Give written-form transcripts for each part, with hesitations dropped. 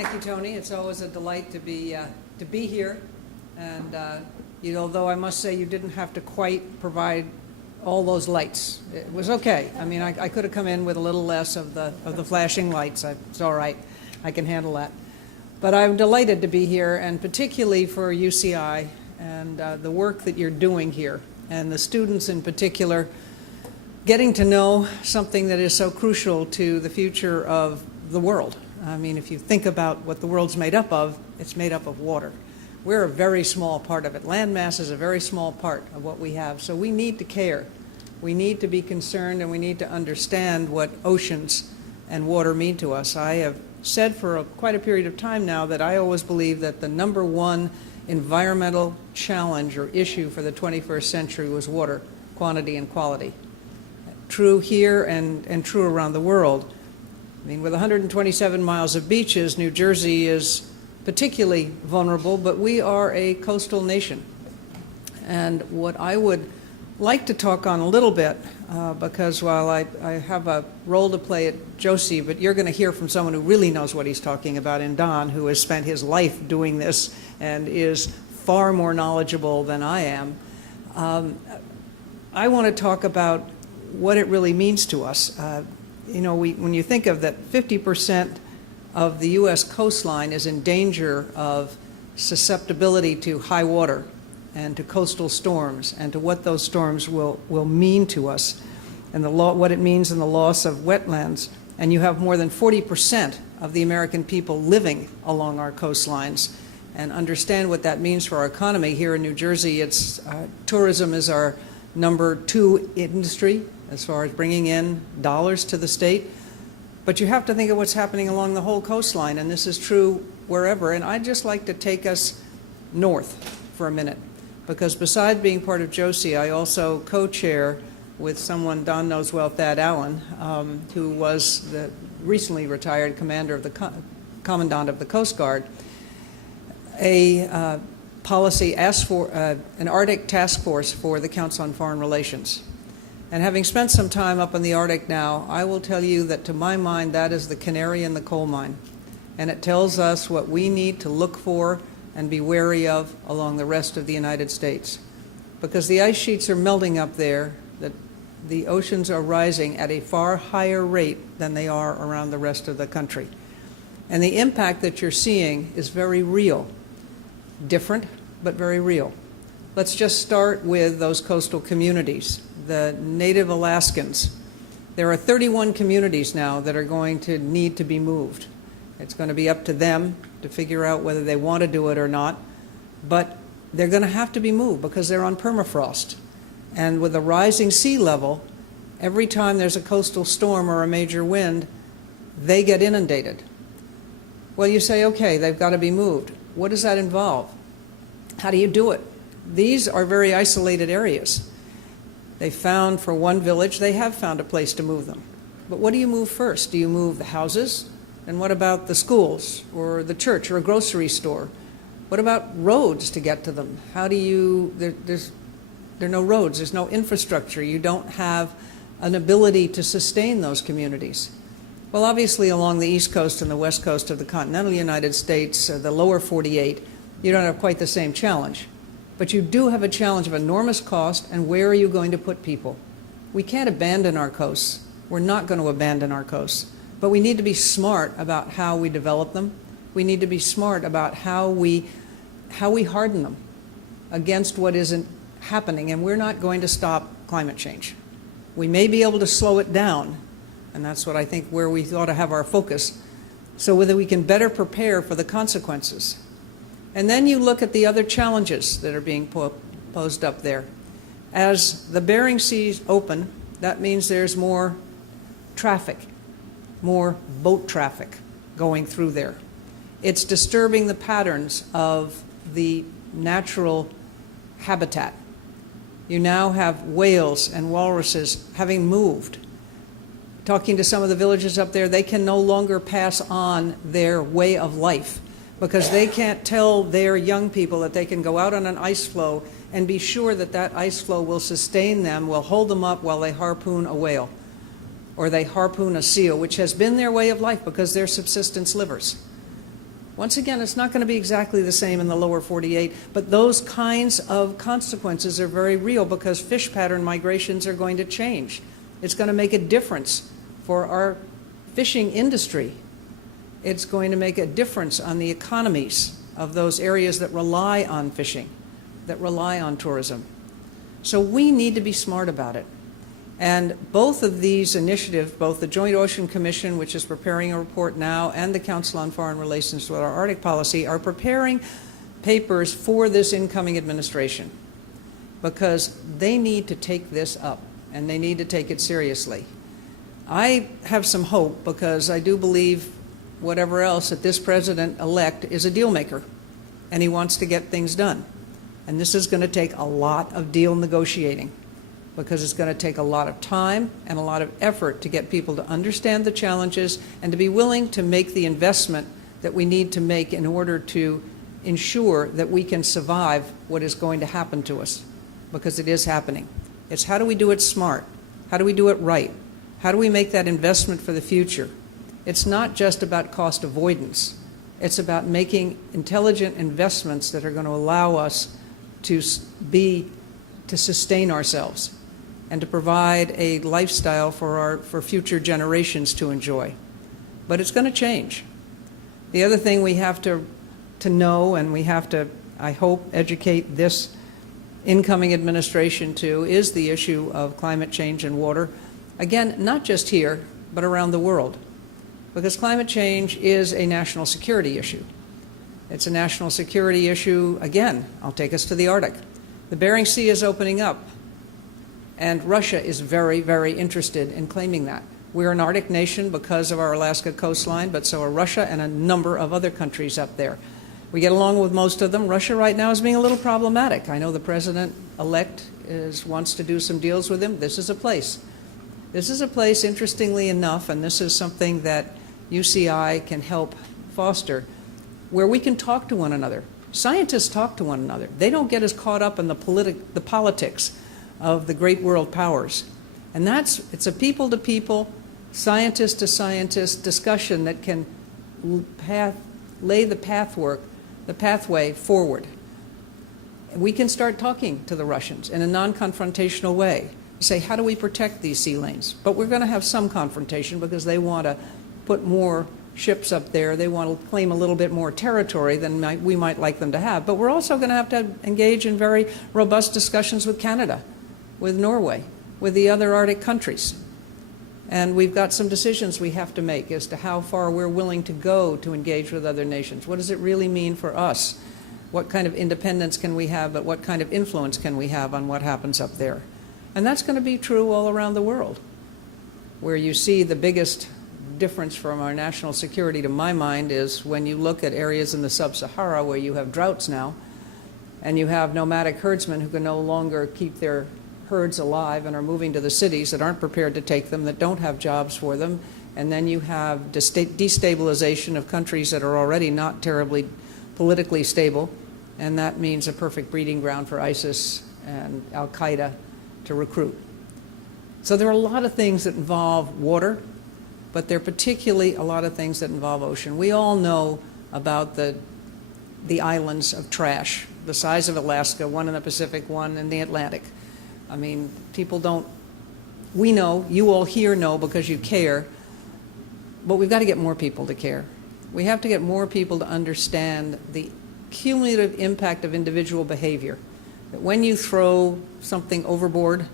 Thank you, Tony. It's always a delight to be here. And although I must say you didn't have to quite provide all those lights, it was okay. I mean, I could have come in with a little less of the flashing lights. It's all right. I can handle that. But I'm delighted to be here, and particularly for UCI and the work that you're doing here, and the students in particular, getting to know something that is so crucial to the future of the world. I mean, if you think about what the world's made up of, it's made up of water. We're a very small part of it. Land mass is a very small part of what we have. So we need to care. We need to be concerned, and we need to understand what oceans and water mean to us. I have said for quite a period of time now that I always believe that the number one environmental challenge or issue for the 21st century was water, quantity and quality. True here and true around the world. I mean, with 127 miles of beaches, New Jersey is particularly vulnerable, but we are a coastal nation. And what I would like to talk on a little bit, because while I have a role to play at Josie, but you're going to hear from someone who really knows what he's talking about in Don, who has spent his life doing this and is far more knowledgeable than I am. I want to talk about what it really means to us. When you think of that 50% of the U.S. coastline is in danger of susceptibility to high water and to coastal storms and to what those storms will mean to us and what it means in the loss of wetlands. And you have more than 40% of the American people living along our coastlines, and understand what that means for our economy. Here in New Jersey, tourism is our number 2 industry as far as bringing in dollars to the state. But you have to think of what's happening along the whole coastline, and this is true wherever. And I'd just like to take us north for a minute, because besides being part of Josie, I also co-chair with someone Don knows well, Thad Allen, who was the recently retired commander of the commandant of the Coast Guard, a policy asked for an Arctic task force for the Council on Foreign Relations. And having spent some time up in the Arctic now, I will tell you that to my mind, that is the canary in the coal mine. And it tells us what we need to look for and be wary of along the rest of the United States. Because the ice sheets are melting up there, that the oceans are rising at a far higher rate than they are around the rest of the country. And the impact that you're seeing is very real. Different, but very real. Let's just start with those coastal communities. The Native Alaskans. There are 31 communities now that are going to need to be moved. It's going to be up to them to figure out whether they want to do it or not, but they're going to have to be moved because they're on permafrost. And with a rising sea level, every time there's a coastal storm or a major wind, they get inundated. Well, you say, okay, they've got to be moved. What does that involve? How do you do it? These are very isolated areas. They found, for one village, they have found a place to move them. But what do you move first? Do you move the houses? And what about the schools or the church or a grocery store? What about roads to get to them? How do you, there are no roads, there's no infrastructure. You don't have an ability to sustain those communities. Well, obviously along the east coast and the west coast of the continental United States, the lower 48, you don't have quite the same challenge. But you do have a challenge of enormous cost, and where are you going to put people? We can't abandon our coasts. We're not going to abandon our coasts. But we need to be smart about how we develop them. We need to be smart about how we harden them against what isn't happening. And we're not going to stop climate change. We may be able to slow it down, and that's what I think where we ought to have our focus, so whether we can better prepare for the consequences. And then you look at the other challenges that are being posed up there. As the Bering Seas open, that means there's more traffic, more boat traffic going through there. It's disturbing the patterns of the natural habitat. You now have whales and walruses having moved. Talking to some of the villagers up there, they can no longer pass on their way of life, because they can't tell their young people that they can go out on an ice floe and be sure that that ice floe will sustain them, will hold them up while they harpoon a whale or they harpoon a seal, which has been their way of life because they're subsistence livers. Once again, it's not going to be exactly the same in the lower 48, but those kinds of consequences are very real because fish pattern migrations are going to change. It's going to make a difference for our fishing industry. It's going to make a difference on the economies of those areas that rely on fishing, that rely on tourism. So we need to be smart about it. And both of these initiatives, both the Joint Ocean Commission, which is preparing a report now, and the Council on Foreign Relations with our Arctic policy, are preparing papers for this incoming administration because they need to take this up and they need to take it seriously. I have some hope because I do believe, whatever else, that this president-elect is a deal maker and he wants to get things done. And this is going to take a lot of deal negotiating, because it's going to take a lot of time and a lot of effort to get people to understand the challenges and to be willing to make the investment that we need to make in order to ensure that we can survive what is going to happen to us, because it is happening. It's how do we do it smart? How do we do it right? How do we make that investment for the future? It's not just about cost avoidance. It's about making intelligent investments that are going to allow us to sustain ourselves and to provide a lifestyle for future generations to enjoy. But it's going to change. The other thing we have to know, and we have to, I hope, educate this incoming administration to, is the issue of climate change and water. Again, not just here, but around the world. Because climate change is a national security issue. It's a national security issue, again, I'll take us to the Arctic. The Bering Sea is opening up. And Russia is very, very interested in claiming that. We're an Arctic nation because of our Alaska coastline, but so are Russia and a number of other countries up there. We get along with most of them. Russia right now is being a little problematic. I know the president-elect wants to do some deals with him. This is a place. This is a place, interestingly enough, and this is something that UCI can help foster, where we can talk to one another. Scientists talk to one another. They don't get as caught up in the politics of the great world powers. And it's a people-to-people, scientist-to-scientist discussion that can lay the pathway forward. We can start talking to the Russians in a non-confrontational way. Say, how do we protect these sea lanes? But we're going to have some confrontation because they want to put more ships up there. They want to claim a little bit more territory than we might like them to have. But we're also going to have to engage in very robust discussions with Canada, with Norway, with the other Arctic countries. And we've got some decisions we have to make as to how far we're willing to go to engage with other nations. What does it really mean for us? What kind of independence can we have, but what kind of influence can we have on what happens up there? And that's going to be true all around the world. Where you see the biggest difference from our national security, to my mind, is when you look at areas in the sub-Sahara where you have droughts now, and you have nomadic herdsmen who can no longer keep their herds alive and are moving to the cities that aren't prepared to take them, that don't have jobs for them, and then you have destabilization of countries that are already not terribly politically stable, and that means a perfect breeding ground for ISIS and Al-Qaeda to recruit. So there are a lot of things that involve water, but there are particularly a lot of things that involve ocean. We all know about the islands of trash, the size of Alaska, one in the Pacific, one in the Atlantic. I mean, people don't, we know, you all here know because you care, but we've got to get more people to care. We have to get more people to understand the cumulative impact of individual behavior. That when you throw something overboard,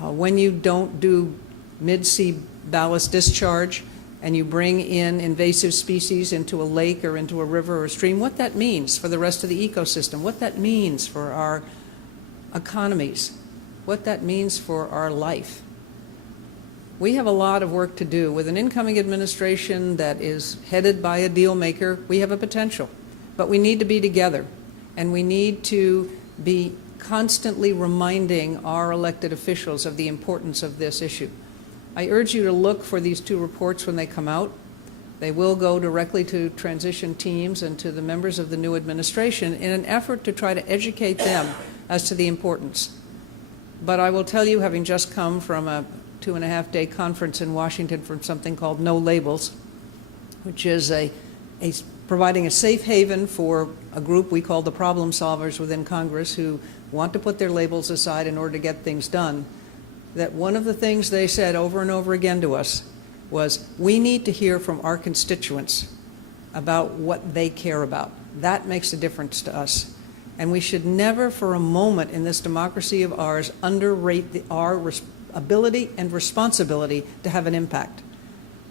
when you don't do mid-sea ballast discharge, and you bring in invasive species into a lake or into a river or a stream, what that means for the rest of the ecosystem, what that means for our economies, what that means for our life. We have a lot of work to do. With an incoming administration that is headed by a deal maker, we have a potential. But we need to be together, and we need to be constantly reminding our elected officials of the importance of this issue. I urge you to look for these two reports when they come out. They will go directly to transition teams and to the members of the new administration in an effort to try to educate them as to the importance. But I will tell you, having just come from a 2.5-day conference in Washington from something called No Labels, which is a providing a safe haven for a group we call the problem solvers within Congress who want to put their labels aside in order to get things done, that one of the things they said over and over again to us was, we need to hear from our constituents about what they care about. That makes a difference to us. And we should never for a moment in this democracy of ours underrate our ability and responsibility to have an impact.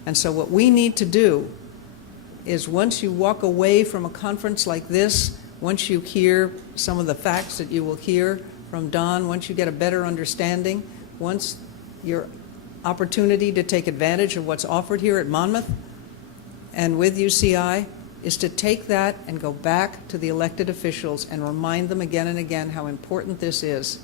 And so what we need to do is, once you walk away from a conference like this, once you hear some of the facts that you will hear from Don, once you get a better understanding, once your opportunity to take advantage of what's offered here at Monmouth and with UCI is to take that and go back to the elected officials and remind them again and again how important this is,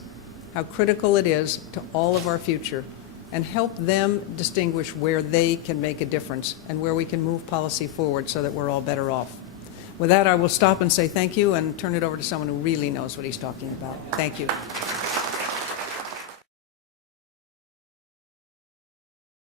how critical it is to all of our future, and help them distinguish where they can make a difference and where we can move policy forward so that we're all better off. With that, I will stop and say thank you and turn it over to someone who really knows what he's talking about. Thank you.